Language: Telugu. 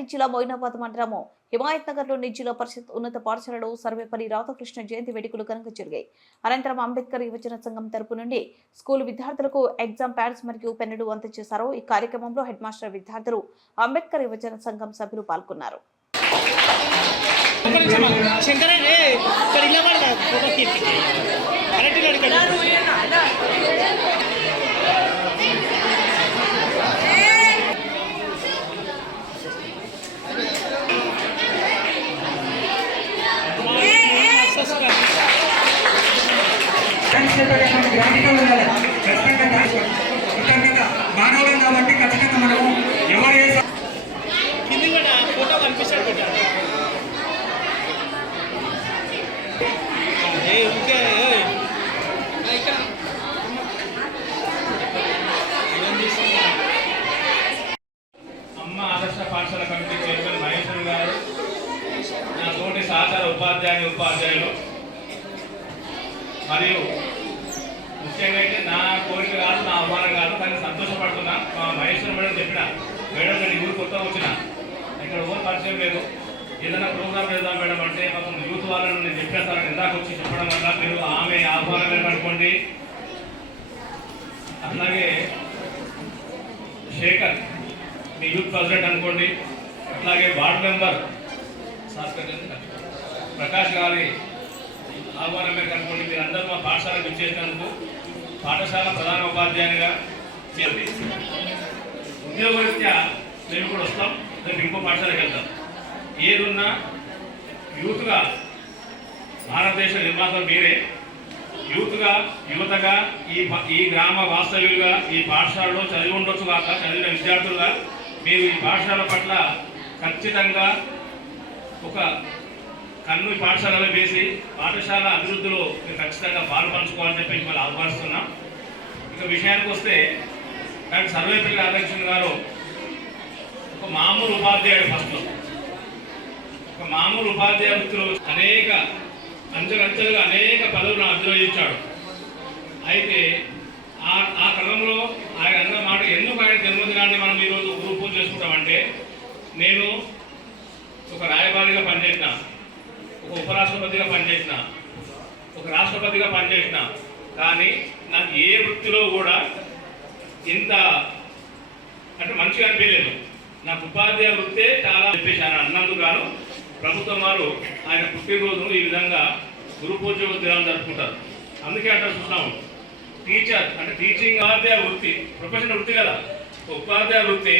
రంగారెడ్డి జిల్లా మోయినాబాద్ మండలము హిమాయత్ నగర్లోని జిల్లా పరిషత్ ఉన్నత పాఠశాలలో సర్వేపల్లి రాధాకృష్ణ జయంతి వేడుకలు ఘనంగా జరిగాయి. అనంతరం అంబేద్కర్ యువజన సంఘం తరపు నుండి స్కూల్ విద్యార్థులకు ఎగ్జామ్ ప్యాడ్స్ మరియు పెన్నులు అందజేశారు. ఈ కార్యక్రమంలో హెడ్ మాస్టర్, విద్యార్థులు, అంబేద్కర్ యువజన సంఘం సభ్యులు పాల్గొన్నారు. మానవులు కాబట్టి ఖచ్చితంగా మనము ఎవరు ఫోటో కనిపిస్తాడు అమ్మ ఆదర్శ పాఠశాల కమిటీ చైర్మన్ మహేశ్వర్ గారు, నా తోటి సహచార ఉపాధ్యాయులు మరియు ముఖ్యంగా అయితే నా కోరిక కాదు, నా ఆహ్వానం కాదు, కానీ సంతోషపడుతున్నా. మా మహేశ్వర మేడం చెప్పిన, మేడం నేను ఊరు కొత్తగా వచ్చిన, ఇక్కడ ఊరు పరిచయం లేదు, ఏదైనా ప్రోగ్రామ్ చేద్దాం మేడం అంటే మాకు యూత్ వాళ్ళని నేను చెప్పేస్తాను ఇందాక వచ్చి చెప్పడం వల్ల మీరు ఆమె ఆహ్వానం అనుకోండి. అట్లాగే శేఖర్ మీ యూత్ ప్రెసిడెంట్ అనుకోండి, అట్లాగే వార్డు మెంబర్ ప్రకాష్ గారి ఆహ్వానం మేరకు అనుకోండి. మీరందరూ మా పాఠశాలకు ఇచ్చేసినందుకు పాఠశాల ప్రధాన ఉపాధ్యాయునిగా చేరి ఉద్యోగరీత్యా మేము కూడా వస్తాం, రేపు ఇంకో పాఠశాలకు వెళ్తాం. ఏదున్నా యూత్గా భారతదేశ నిర్మాతలు మీరే, యూత్గా యువతగా ఈ గ్రామ వాస్తవ్యులుగా ఈ పాఠశాలలో చదివి ఉండొచ్చు కాక చదివిన విద్యార్థులుగా మీరు ఈ పాఠశాల పట్ల ఖచ్చితంగా ఒక కన్ను పాఠశాలలో వేసి పాఠశాల అభివృద్ధిలో మీరు ఖచ్చితంగా పాల్పంచుకోవాలని చెప్పి మిమ్మల్ని ఆహ్వానిస్తున్నాం. ఇక విషయానికి వస్తే డాక్టర్ సర్వేపల్లి రాధాకృష్ణ గారు ఒక మామూలు ఉపాధ్యాయుడు. ఫస్ట్లో ఒక మామూలు ఉపాధ్యాయ వృత్తిలో అనేక అంచెలంచెలుగా అనేక పదవులను అధిరోహించాడు. అయితే ఆ క్రమంలో ఆయన అన్న మాట, ఎందుకు ఆయన జన్మదినాన్ని మనం ఈరోజు గురు పూజ చేసుకుంటామంటే, నేను ఒక రాయబారిగా పనిచేసిన, ఒక ఉపరాష్ట్రపతిగా పనిచేసిన, ఒక రాష్ట్రపతిగా పనిచేసిన, కానీ నాకు ఏ వృత్తిలో కూడా ఇంత అంటే మంచిగా అనిపించలేదు. నాకు ఉపాధ్యాయ వృత్తే చాలా చెప్పేసి ఆయన అన్నందుకు గాను ప్రభుత్వం వారు ఆయన పుట్టినరోజును ఈ విధంగా గురు పూజ దినాన్ని జరుపుకుంటారు. అందుకే అంటే చూస్తున్నాము, టీచర్ అంటే టీచింగ్ ఉపాధ్యాయ వృత్తి ప్రొఫెషనల్ వృత్తి కదా, ఉపాధ్యాయ వృత్తి